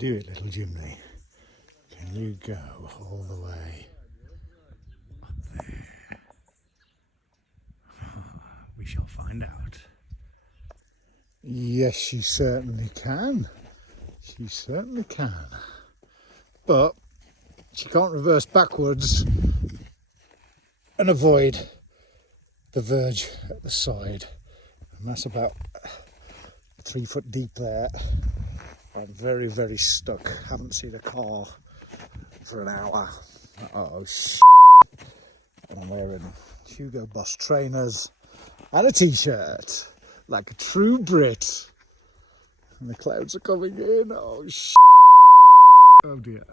do it, little Jimmy? Can you go all the way up there? We shall find out. Yes, she certainly can. She certainly can. But she can't reverse backwards and avoid the verge at the side. And that's about 3 foot deep there. I'm very, very stuck. Haven't seen a car for an hour. Oh, shit. And I'm wearing Hugo Boss trainers and a t-shirt, like a true Brit. And the clouds are coming in. Oh, shit. Oh, dear.